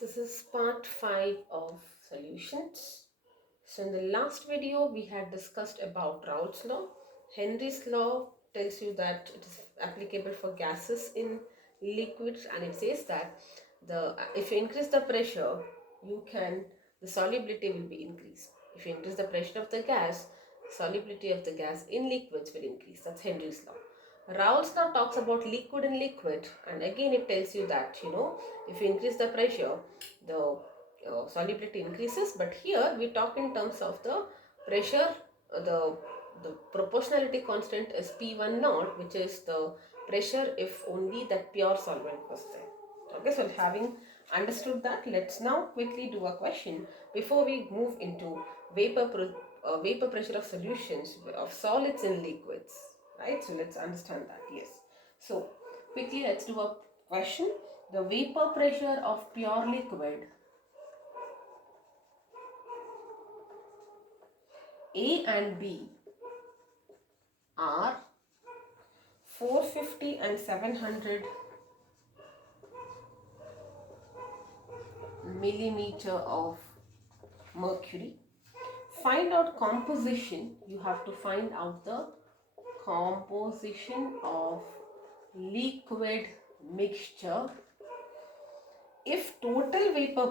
This is part 5 of solutions. So in the last video we had discussed about Raoult's law. Henry's law tells you that it is applicable for gases in liquids, and it says that the if you increase the pressure, the solubility will be increased. If you increase the pressure of the gas, solubility of the gas in liquids will increase. That's Henry's law. Raoult's law talks about liquid and liquid, and again it tells you that if you increase the pressure, the solubility increases. But here we talk in terms of the pressure. The proportionality constant is P1 naught, which is the pressure if only that pure solvent was there. Okay, so having understood that, let's now quickly do a question before we move into vapor pressure of solutions of solids and liquids. Right, so let's understand that. Yes, so quickly let's do a question. The vapor pressure of pure liquid A and B are 450 and 700 millimeter of mercury. Find out composition. You have to find out the composition of liquid mixture if total vapor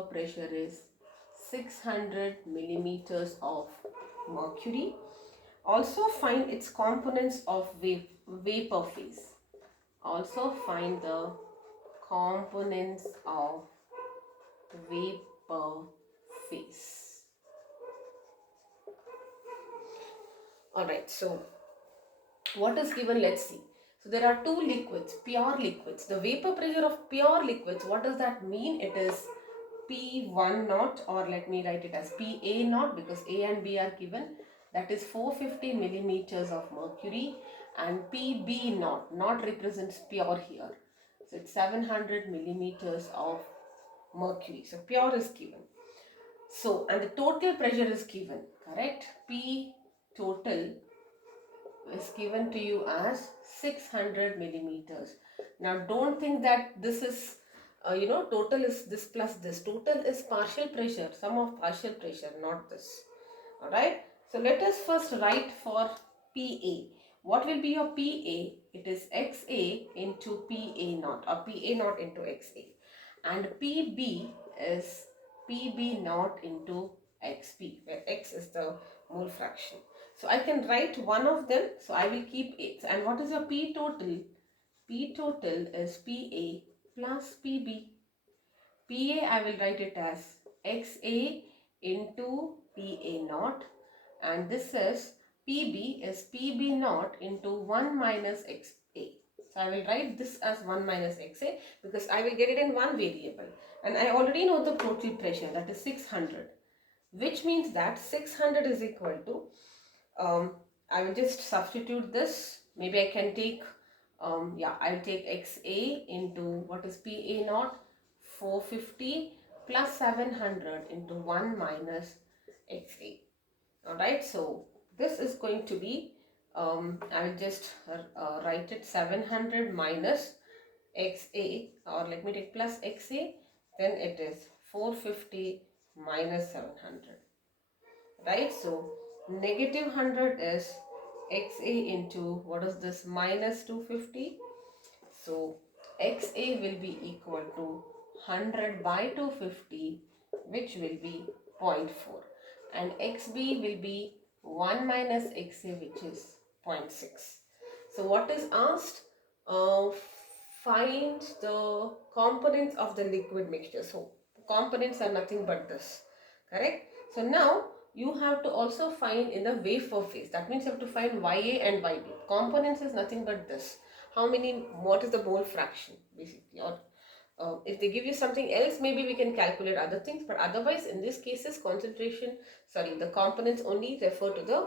pressure is 600 millimeters of mercury. Also find its components of vapor phase. Also find the components of vapor phase. Alright, so what is given? Let's see. So there are two liquids, pure liquids. The vapor pressure of pure liquids, what does that mean? It is P1 naught, or let me write it as PA naught, because A and B are given. That is 450 millimeters of mercury, and PB naught, naught represents pure here. So it's 700 millimeters of mercury. So pure is given. So, and the total pressure is given, correct? P total is given to you as 600 millimeters. Now don't think that this is total is this plus this. Total is partial pressure, sum of partial pressure, not this. Alright, so let us first write for PA. What will be your PA? It is XA into PA naught, or PA naught into XA, and PB is PB naught into XP, where X is the mole fraction. So I can write one of them, so I will keep it. And what is your P total? P total is PA plus PB. PA I will write it as XA into PA naught, and this is PB is PB naught into 1 minus XA. So I will write this as 1 minus XA because I will get it in one variable, and I already know the total pressure, that is 600, which means that 600 is equal to I will just substitute this. Maybe I can take I'll take XA into what is PA naught, 450 plus 700 into 1 minus XA. Alright, so this is going to be I will just write it 700 minus XA, or let me take plus XA, then it is 450 minus 700. Right, so negative 100 is XA into what is this, minus 250. So XA will be equal to 100 by 250, which will be 0.4, and XB will be 1 minus XA, which is 0.6. So what is asked? Find the components of the liquid mixture. So components are nothing but this, correct? So now you have to also find in the vapor phase. That means you have to find YA and YB. Components is nothing but this. What is the mole fraction basically, or if they give you something else, maybe we can calculate other things, but otherwise in this cases the components only refer to the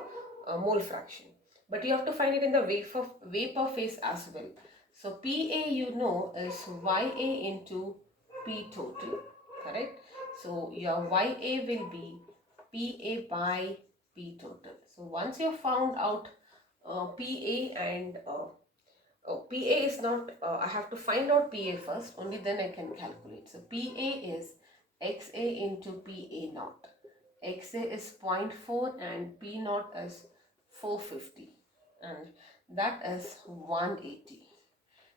mole fraction. But you have to find it in the vapor phase as well. So PA is YA into P total, correct? So your YA will be PA by P total. So once you have found out PA and Oh, PA is not, I have to find out PA first, only then I can calculate. So PA is XA into PA naught. XA is 0.4 and P naught is 450, and that is 180.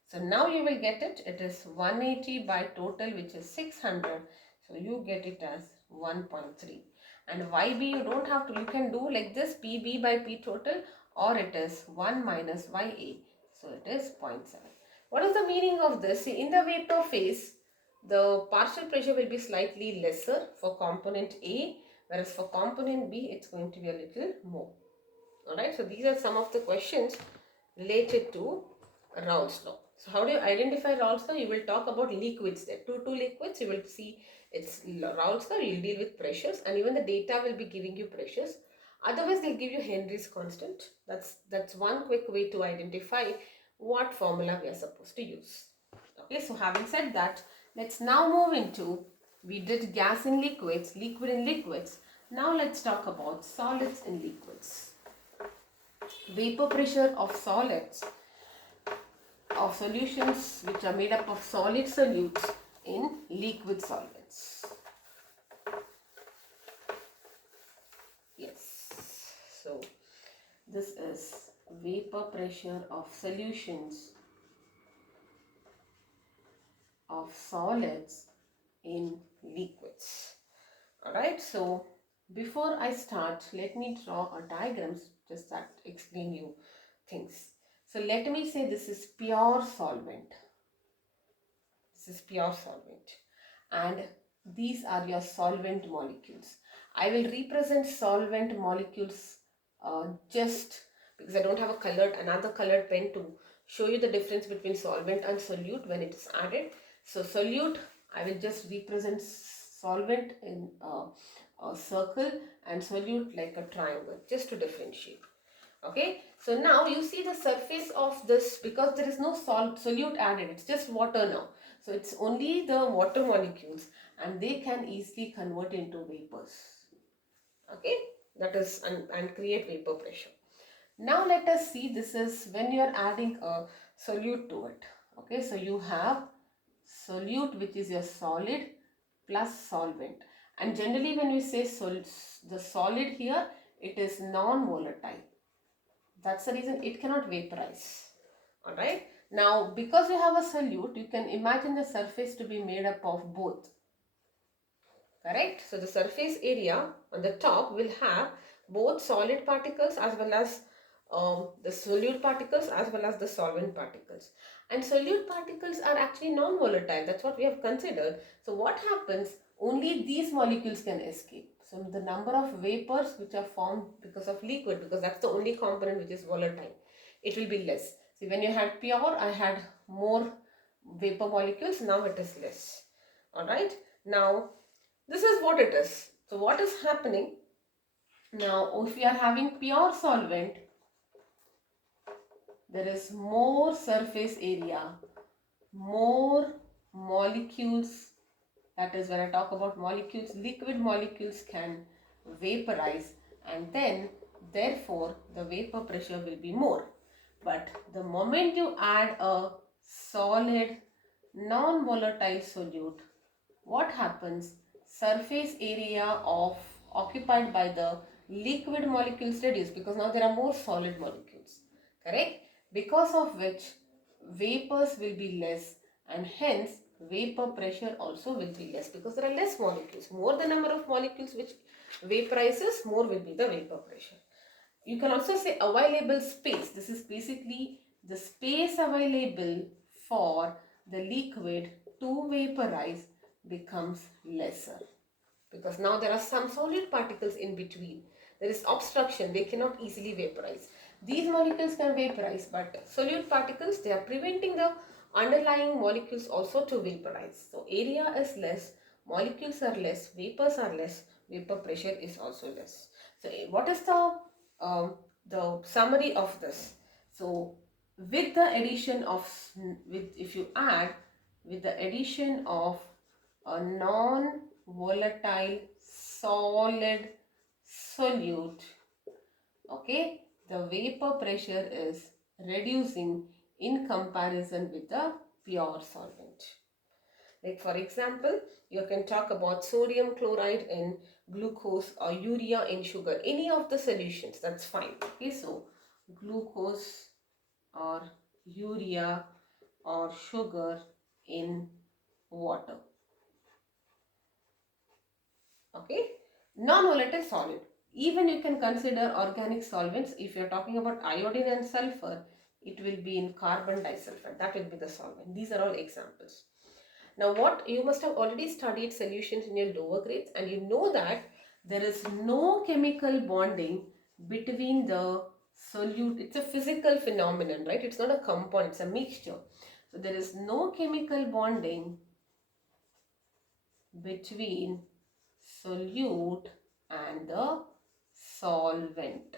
So now you will get it. It is 180 by total, which is 600. So you get it as 1.3. And YB you don't have to, you can do like this, PB by P total, or it is 1 minus YA. So it is 0.7. What is the meaning of this? See, in the vapor phase, the partial pressure will be slightly lesser for component A, whereas for component B, it's going to be a little more. Alright, so these are some of the questions related to Raoult's law. So how do you identify Raoult's law? You will talk about liquids there. Two liquids, you will see it's Raoult's law, you will deal with pressures, and even the data will be giving you pressures. Otherwise, they'll give you Henry's constant. That's one quick way to identify what formula we are supposed to use. Okay, so having said that, let's now move into, we did gas in liquids, liquid in liquids. Now let's talk about solids in liquids. Vapor pressure of solids, of solutions which are made up of solid solutes in liquid solvents. Yes, so this is vapor pressure of solutions of solids in liquids. Alright, so before I start, let me draw a diagram just that explain you things. So let me say this is pure solvent. This is pure solvent, and these are your solvent molecules. I will represent solvent molecules just because I don't have another colored pen to show you the difference between solvent and solute when it is added. So solute, I will just represent solvent in a circle and solute like a triangle, just to differentiate. Okay, so now you see the surface of this, because there is no solute added, it's just water now. So it's only the water molecules, and they can easily convert into vapors. Okay, that is, and create vapor pressure. Now let us see, this is when you are adding a solute to it. Okay, so you have solute, which is your solid plus solvent. And generally when we say the solid here, it is non-volatile. That's the reason it cannot vaporize. Alright. Now, because you have a solute, you can imagine the surface to be made up of both. Correct? So, the surface area on the top will have both solid particles as well as the solute particles as well as the solvent particles. And solute particles are actually non-volatile. That's what we have considered. So, what happens? Only these molecules can escape. So, the number of vapors which are formed because of liquid, because that's the only component which is volatile, it will be less. See, when you had pure, I had more vapor molecules. Now it is less. Alright. Now, this is what it is. So, what is happening? Now, if we are having pure solvent, there is more surface area, more molecules. That is, when I talk about molecules, liquid molecules can vaporize, and then therefore the vapor pressure will be more. But the moment you add a solid non-volatile solute, what happens? Surface area of occupied by the liquid molecules reduce, because now there are more solid molecules. Correct? Because of which vapors will be less, and hence vapor pressure also will be less, because there are less molecules. More the number of molecules which vaporizes, more will be the vapor pressure. You can also say available space. This is basically the space available for the liquid to vaporize becomes lesser, because now there are some solid particles in between. There is obstruction, they cannot easily vaporize. These molecules can vaporize, but solute particles, they are preventing the underlying molecules also to vaporize. So area is less, molecules are less, vapors are less, vapor pressure is also less. So what is the summary of this? So with the addition of, if you add with the addition of a non-volatile solid solute, okay, the vapor pressure is reducing in comparison with the pure solvent. Like for example, you can talk about sodium chloride in glucose or urea in sugar. Any of the solutions, that's fine. Okay, so glucose or urea or sugar in water. Okay, non-volatile solid. Even you can consider organic solvents. If you're talking about iodine and sulfur, it will be in carbon disulfide. That will be the solvent. These are all examples. Now what you must have already studied solutions in your lower grades, and you know that there is no chemical bonding between the solute. It's a physical phenomenon, right? It's not a compound, it's a mixture. So there is no chemical bonding between solute and the solvent.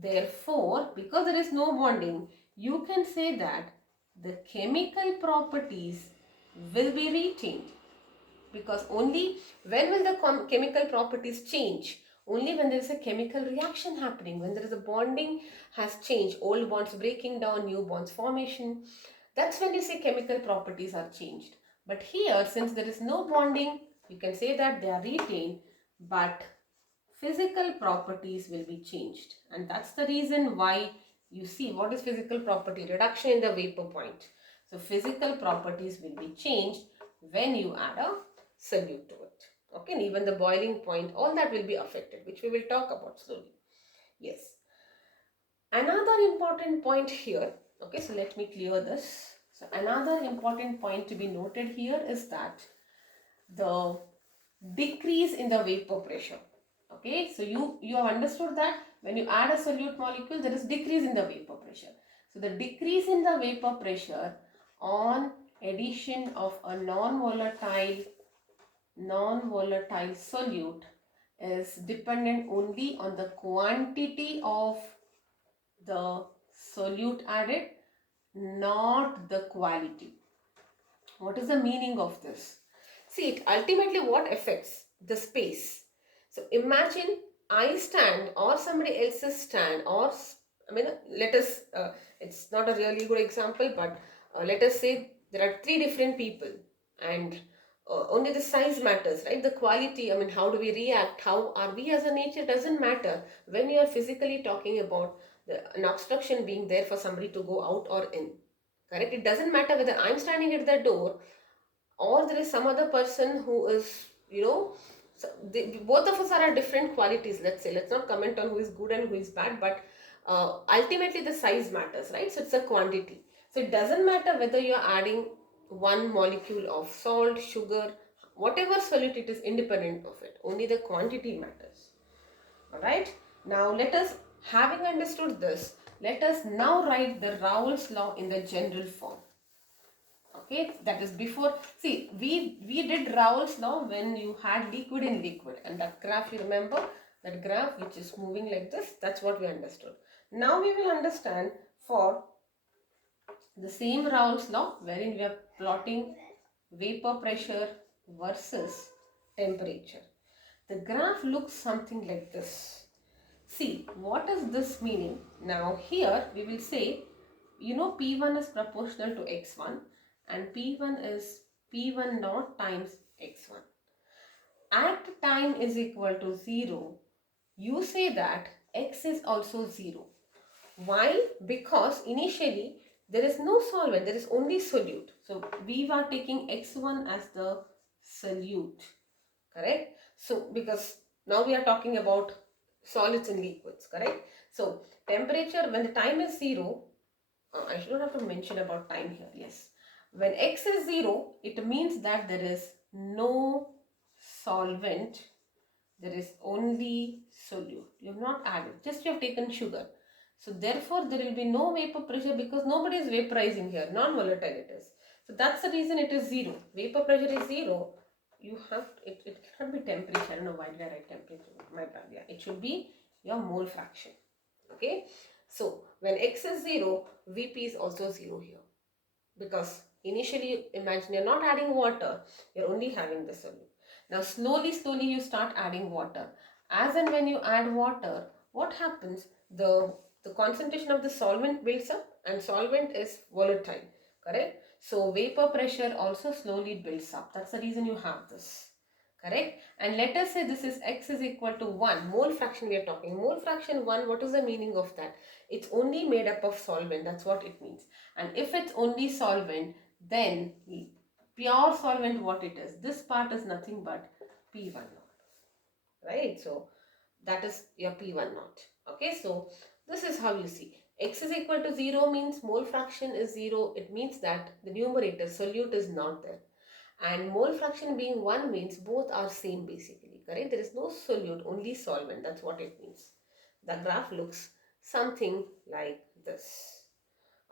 Therefore, because there is no bonding, you can say that the chemical properties will be retained. Because only when will the chemical properties change? Only when there is a chemical reaction happening, when there is a bonding has changed, old bonds breaking down, new bonds formation. That's when you say chemical properties are changed. But here, since there is no bonding, you can say that they are retained, but physical properties will be changed. And that's the reason why you see what is physical property? Reduction in the vapor point. So physical properties will be changed when you add a solute to it. Okay, and even the boiling point, all that will be affected, which we will talk about slowly. Yes. Another important point here, okay, so let me clear this. So another important point to be noted here is that the decrease in the vapor pressure. Okay, so you have understood that when you add a solute molecule, there is decrease in the vapor pressure. So the decrease in the vapor pressure on addition of a non-volatile solute is dependent only on the quantity of the solute added, not the quality. What is the meaning of this? See, it ultimately what affects the space. So imagine I stand or somebody else's stand, or I mean, let us, it's not a really good example, but let us say there are three different people, and only the size matters, right? The quality, I mean, how do we react? How are we as a nature doesn't matter when you are physically talking about an obstruction being there for somebody to go out or in. Correct? It doesn't matter whether I'm standing at the door or there is some other person who is, so both of us are at different qualities. Let's say, let's not comment on who is good and who is bad, but ultimately the size matters, right? So it's a quantity. So it doesn't matter whether you're adding one molecule of salt, sugar, whatever solute it is, independent of it. Only the quantity matters. Alright, now let us, having understood this, let us now write the Raoult's law in the general form. Okay, that is before, see, we did Raoult's law when you had liquid in liquid, and that graph, you remember, that graph which is moving like this, that's what we understood. Now we will understand for the same Raoult's law wherein we are plotting vapor pressure versus temperature. The graph looks something like this. See, what is this meaning? Now here we will say, P1 is proportional to x1 and P1 is P1 naught times x1. At time is equal to 0, you say that x is also 0. Why? Because initially there is no solvent, there is only solute. So we are taking x1 as the solute. Correct? So because now we are talking about solids and liquids, correct? So temperature, when the time is 0, I should not have to mention about time here, yes. When x is 0, it means that there is no solvent, there is only solute. You have not added, just you have taken sugar. So therefore there will be no vapor pressure because nobody is vaporizing here, non-volatile it is. So that's the reason it is 0. Vapor pressure is 0. You have, it cannot be temperature. I don't know why did I write temperature, my bad. Yeah, it should be your mole fraction. Okay, so when x is 0, Vp is also 0 here, because initially imagine you're not adding water, you're only having the solute. Now slowly you start adding water. As and when you add water, what happens? The the concentration of the solvent builds up, and solvent is volatile, correct? So vapor pressure also slowly builds up. That's the reason you have this, correct? And let us say this is x is equal to 1 mole fraction. We are talking mole fraction 1. What is the meaning of that? It's only made up of solvent. That's what it means. And if it's only solvent, then pure solvent, what it is, this part is nothing but P1 naught, right? So that is your P1 naught. Okay, so this is how you see. X is equal to 0 means mole fraction is 0. It means that the numerator solute is not there. And mole fraction being 1 means both are same basically, correct? There is no solute, only solvent. That's what it means. The graph looks something like this.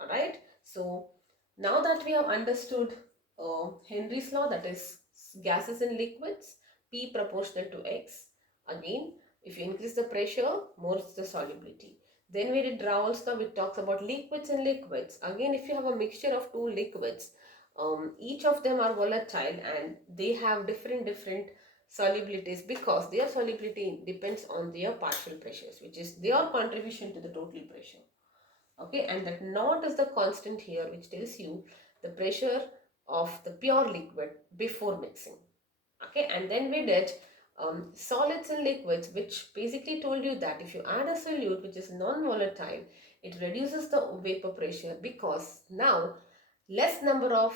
Alright, so now that we have understood Henry's law, that is gases and liquids, P proportional to X. Again, if you increase the pressure, more is the solubility. Then we did Raoult's law, which talks about liquids and liquids. Again, if you have a mixture of two liquids, each of them are volatile and they have different solubilities because their solubility depends on their partial pressures, which is their contribution to the total pressure. Okay, and that naught is the constant here, which tells you the pressure of the pure liquid before mixing. Okay, and then we did solids and liquids, which basically told you that if you add a solute which is non-volatile, it reduces the vapor pressure because now less number of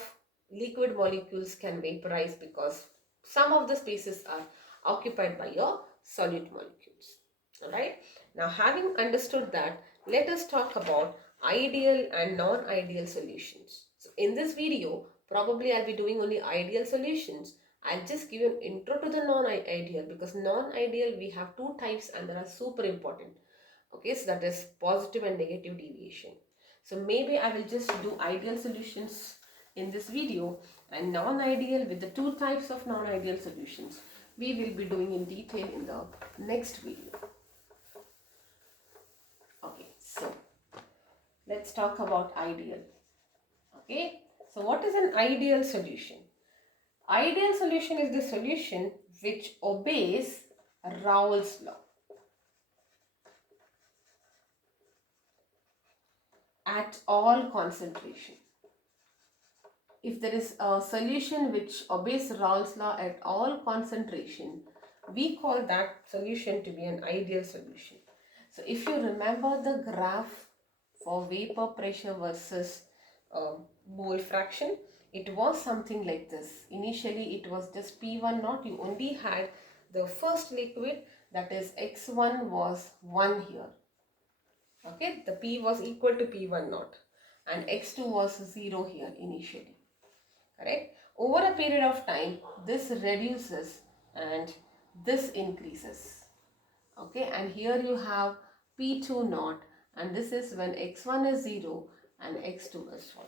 liquid molecules can vaporize because some of the spaces are occupied by your solute molecules. Alright, now having understood that, let us talk about ideal and non-ideal solutions. So in this video, probably I'll be doing only ideal solutions. I'll just give you an intro to the non-ideal because non-ideal we have two types and they are super important. Okay, so that is positive and negative deviation. So maybe I will just do ideal solutions in this video and non-ideal with the two types of non-ideal solutions we will be doing in detail in the next video. Okay, so let's talk about ideal. Okay, so what is an ideal solution? Ideal solution is the solution which obeys Raoult's law at all concentration. If there is a solution which obeys Raoult's law at all concentration, we call that solution to be an ideal solution. So if you remember the graph for vapor pressure versus mole fraction, it was something like this. Initially it was just P1 naught. You only had the first liquid, that is X1 was 1 here. Okay, the P was equal to P1 naught and X2 was 0 here initially. Correct? Over a period of time, this reduces and this increases. Okay, and here you have P2 naught, and this is when X1 is 0 and X2 is 1.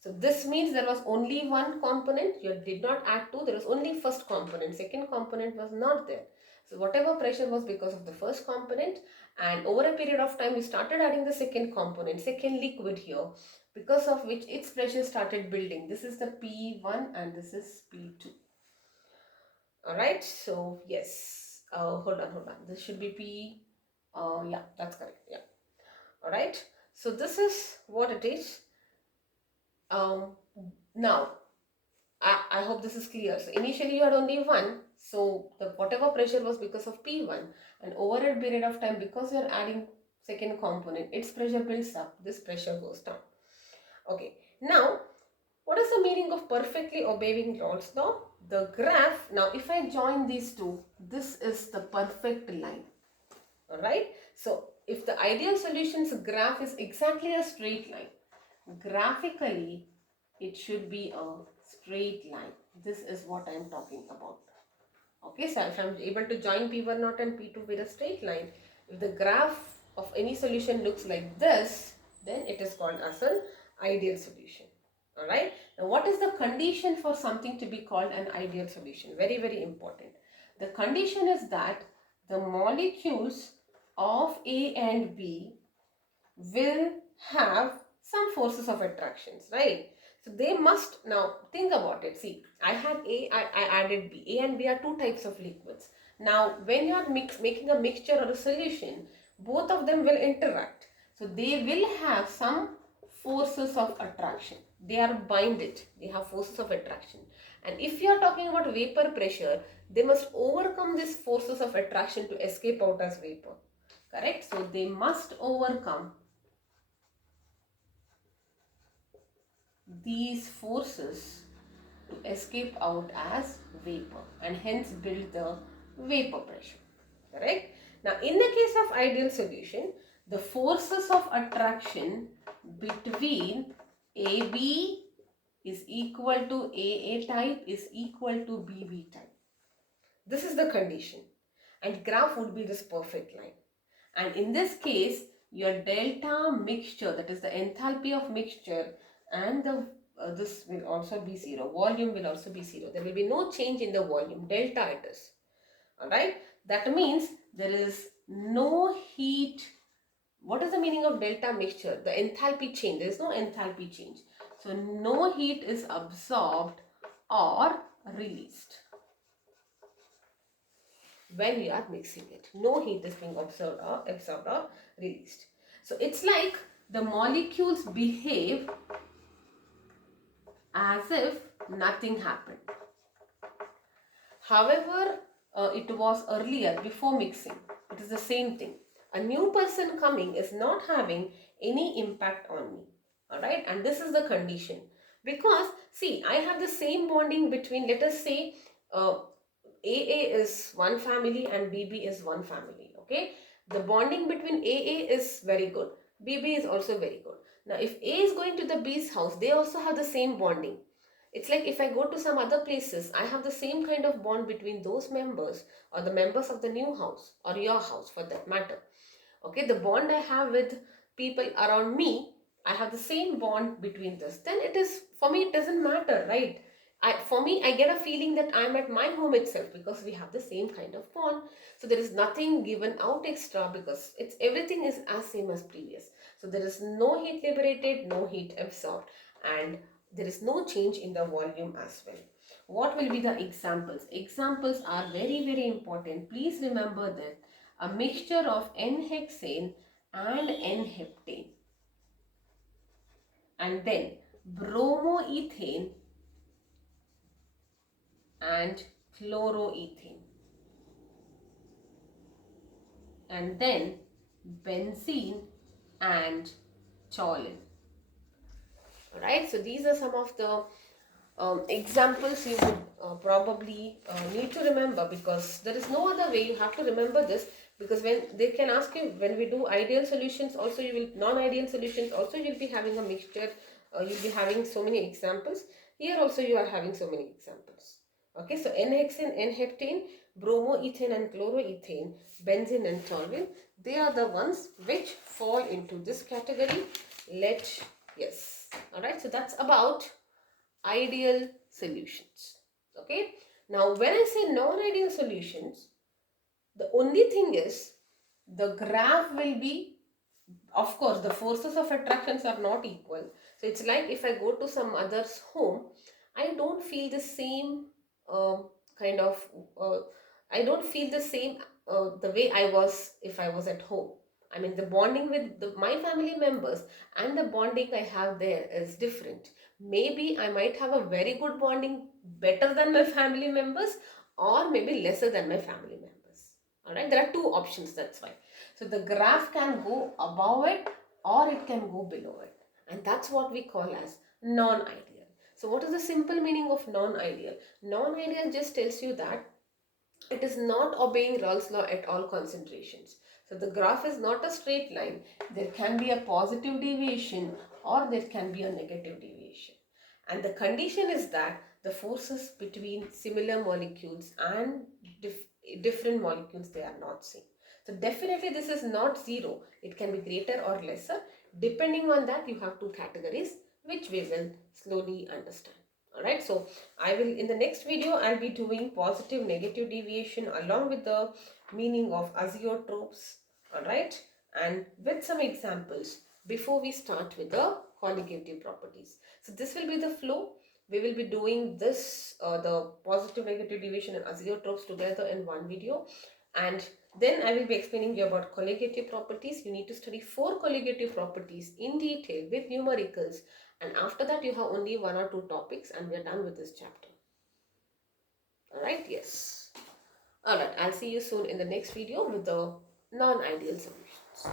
So this means there was only one component. You did not add two. There was only first component. Second component was not there. So whatever pressure was because of the first component, and over a period of time we started adding the second component, second liquid here, because of which its pressure started building. This is the P1 and this is P2. Alright, so yes, hold on. This should be P, yeah, that's correct, yeah. Alright, so this is what it is. Now, I hope this is clear. So initially you had only one, so the whatever pressure was because of P1, and over a period of time, because you are adding second component, its pressure builds up, this pressure goes down. Okay, now what is the meaning of perfectly obeying Raoult's law? The graph, now if I join these two, this is the perfect line. Alright, so if the ideal solution's graph is exactly a straight line, graphically it should be a straight line. This is what I am talking about. Okay, so if I am able to join P1 naught and P2 with a straight line, if the graph of any solution looks like this, then it is called as an ideal solution. Alright, now what is the condition for something to be called an ideal solution? Very, very important. The condition is that the molecules of A and B will have some forces of attractions, right? So they must, now think about it. See, I had A, I added B. A and B are two types of liquids. Now, when you are making a mixture or a solution, both of them will interact. So they will have some forces of attraction. They are binded. They have forces of attraction. And if you are talking about vapor pressure, they must overcome these forces of attraction to escape out as vapor. Correct? So they must overcome these forces to escape out as vapor and hence build the vapor pressure. Correct? Now, in the case of ideal solution, the forces of attraction between AB is equal to AA type is equal to BB type. This is the condition, and graph would be this perfect line. And in this case, your delta mixture, that is the enthalpy of mixture, and the this will also be 0. Volume will also be 0. There will be no change in the volume. Delta it is. Alright. That means there is no heat. What is the meaning of delta mixture? The enthalpy change. There is no enthalpy change. So no heat is absorbed or released when you are mixing it. No heat is being absorbed or released. So it's like the molecules behave as if nothing happened. However, it was earlier before mixing. It is the same thing. A new person coming is not having any impact on me. Alright, and this is the condition. Because see, I have the same bonding between, let us say, AA is one family and BB is one family. Okay, the bonding between AA is very good. BB is also very good. Now, if A is going to the B's house, they also have the same bonding. It's like if I go to some other places, I have the same kind of bond between those members or the members of the new house or your house for that matter. Okay, the bond I have with people around me, I have the same bond between this. Then it is, for me, it doesn't matter, right? For me, I get a feeling that I'm at my home itself because we have the same kind of bond. So there is nothing given out extra because it's everything is as same as previous. So there is no heat liberated, no heat absorbed, and there is no change in the volume as well. What will be the examples? Examples are very, very important. Please remember that a mixture of N-hexane and N-heptane, and then bromoethane and chloroethane, and then benzene and toluene. Alright, so these are some of the examples you would probably need to remember, because there is no other way. You have to remember this, because when they can ask you, when we do ideal solutions also, you will, non-ideal solutions also, you'll be having a mixture, you'll be having so many examples. Here also you are having so many examples. Okay, so N-hexane, N-heptane, bromoethane and chloroethane, benzene and toluene, they are the ones which fall into this category. Yes, all right, so that's about ideal solutions. Okay, now when I say non-ideal solutions, the only thing is the graph will be, of course, the forces of attractions are not equal. So it's like if I go to some other's home, I don't feel the same kind of I don't feel the same the way I was if I was at home. I mean, the bonding with my family members and the bonding I have there is different. Maybe I might have a very good bonding, better than my family members, or maybe lesser than my family members. Alright, there are two options, that's why. So the graph can go above it or it can go below it. And that's what we call as non-ideal. So what is the simple meaning of non-ideal? Non-ideal just tells you that it is not obeying Raoult's law at all concentrations. So the graph is not a straight line. There can be a positive deviation or there can be a negative deviation. And the condition is that the forces between similar molecules and different molecules, they are not same. So definitely this is not zero. It can be greater or lesser. Depending on that, you have two categories which we will slowly understand. Alright, so I will, in the next video, I'll be doing positive negative deviation along with the meaning of azeotropes. Alright, and with some examples before we start with the conjugative properties. So this will be the flow. We will be doing this, the positive negative deviation and azeotropes together in one video. And Then I will be explaining you about colligative properties. You need to study 4 colligative properties in detail with numericals, and after that you have only 1 or 2 topics and we are done with this chapter. Alright, yes. Alright, I'll see you soon in the next video with the non-ideal solutions.